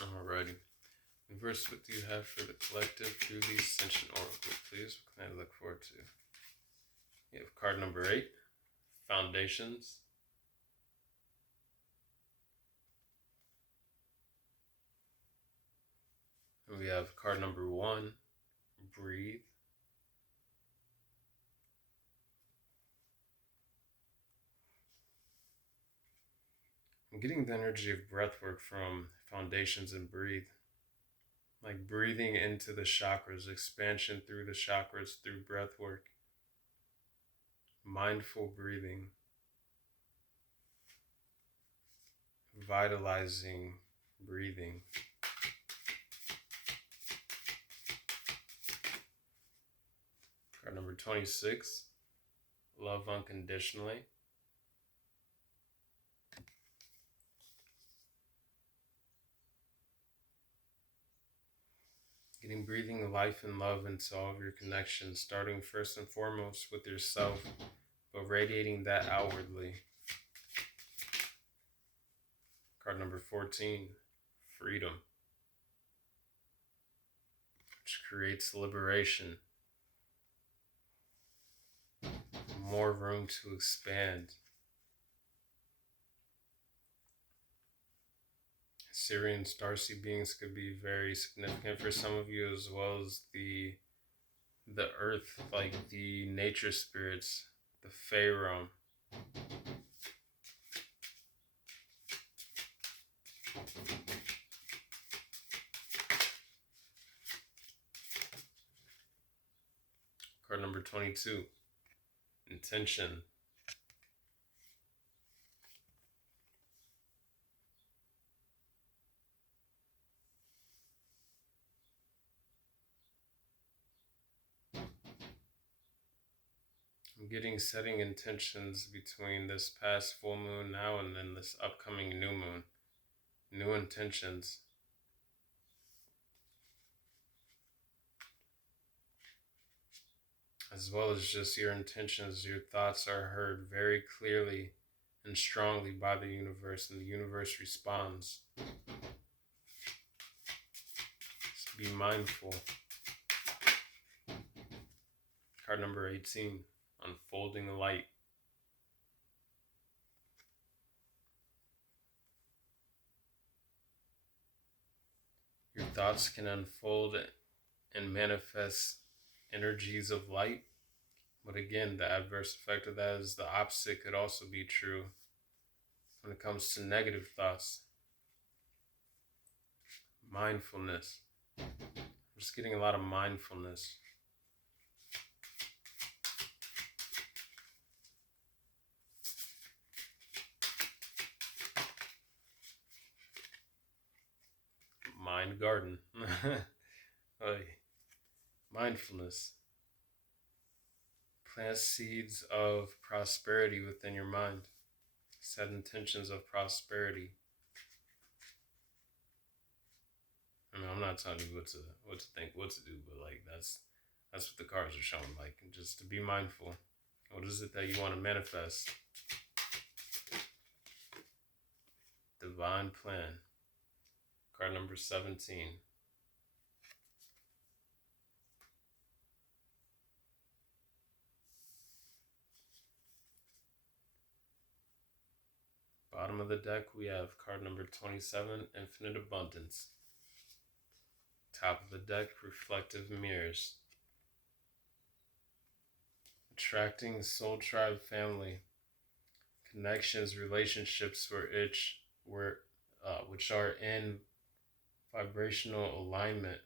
Alrighty. Universe, what do you have for the collective through the Ascension Oracle, please? What can I look forward to? You have card number 8, Foundations. And we have card number 1, Breathe. I'm getting the energy of breath work from Foundations and Breathe. Like breathing into the chakras, expansion through the chakras through breath work. Mindful breathing. Vitalizing breathing. Card number 26, Love Unconditionally. Getting breathing life and love into all of your connections, starting first and foremost with yourself, but radiating that outwardly. Card number 14, Freedom, which creates liberation. More room to expand. Syrian starseed beings could be very significant for some of you, as well as the earth, like the nature spirits, the Fey realm. Card number 22, Intention. I'm getting setting intentions between this past full moon now and then this upcoming new moon. New intentions. As well as just your intentions, your thoughts are heard very clearly and strongly by the universe, and the universe responds. So be mindful. Card number 18, Unfolding Light. Your thoughts can unfold and manifest energies of light. But again, the adverse effect of that is the opposite could also be true when it comes to negative thoughts. Mindfulness. I'm just getting a lot of mindfulness. Mind garden. Mindfulness. Plant seeds of prosperity within your mind. Set intentions of prosperity. I mean, I'm not telling you what to think, what to do, but like that's what the cards are showing. Like, just to be mindful. What is it that you want to manifest? Divine plan. card number 17. Bottom of the deck, we have card number 27, Infinite Abundance. Top of the deck, Reflective Mirrors. Attracting soul tribe family. Connections, relationships which are in vibrational alignment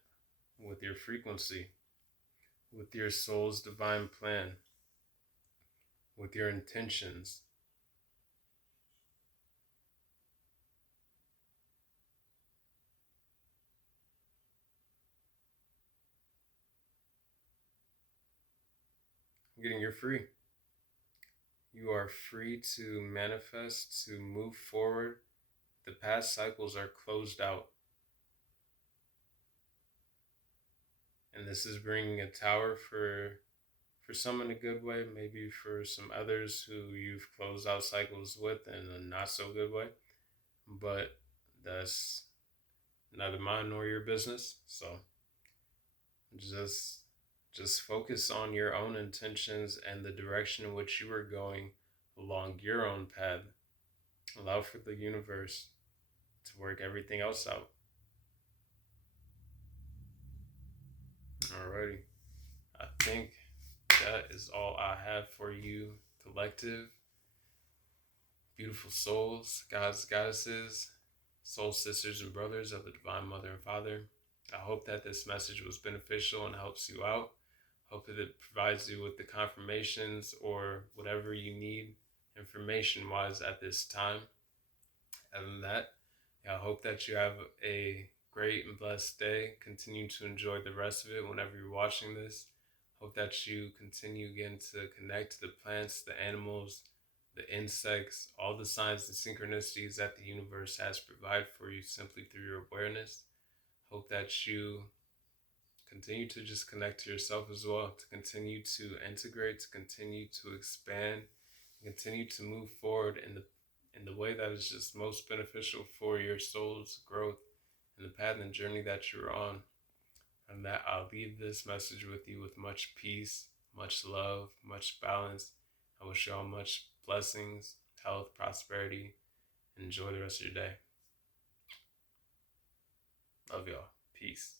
with your frequency, with your soul's divine plan, with your intentions. You're free. You are free to manifest, to move forward. The past cycles are closed out. And this is bringing a tower for some in a good way, maybe for some others who you've closed out cycles with in a not so good way. But that's neither mine nor your business. So just focus on your own intentions and the direction in which you are going along your own path. Allow for the universe to work everything else out. Alrighty. I think that is all I have for you, collective. Beautiful souls, gods, goddesses, soul sisters and brothers of the Divine Mother and Father. I hope that this message was beneficial and helps you out. Hope that it provides you with the confirmations or whatever you need information-wise at this time. Other than that, I hope that you have a great and blessed day. Continue to enjoy the rest of it whenever you're watching this. Hope that you continue again to connect to the plants, the animals, the insects, all the signs and synchronicities that the universe has provided for you simply through your awareness. Hope that you continue to just connect to yourself as well, to continue to integrate, to continue to expand, and continue to move forward in the way that is just most beneficial for your soul's growth and the path and journey that you're on. And that I'll leave this message with you with much peace, much love, much balance. I wish you all much blessings, health, prosperity, and enjoy the rest of your day. Love y'all. Peace.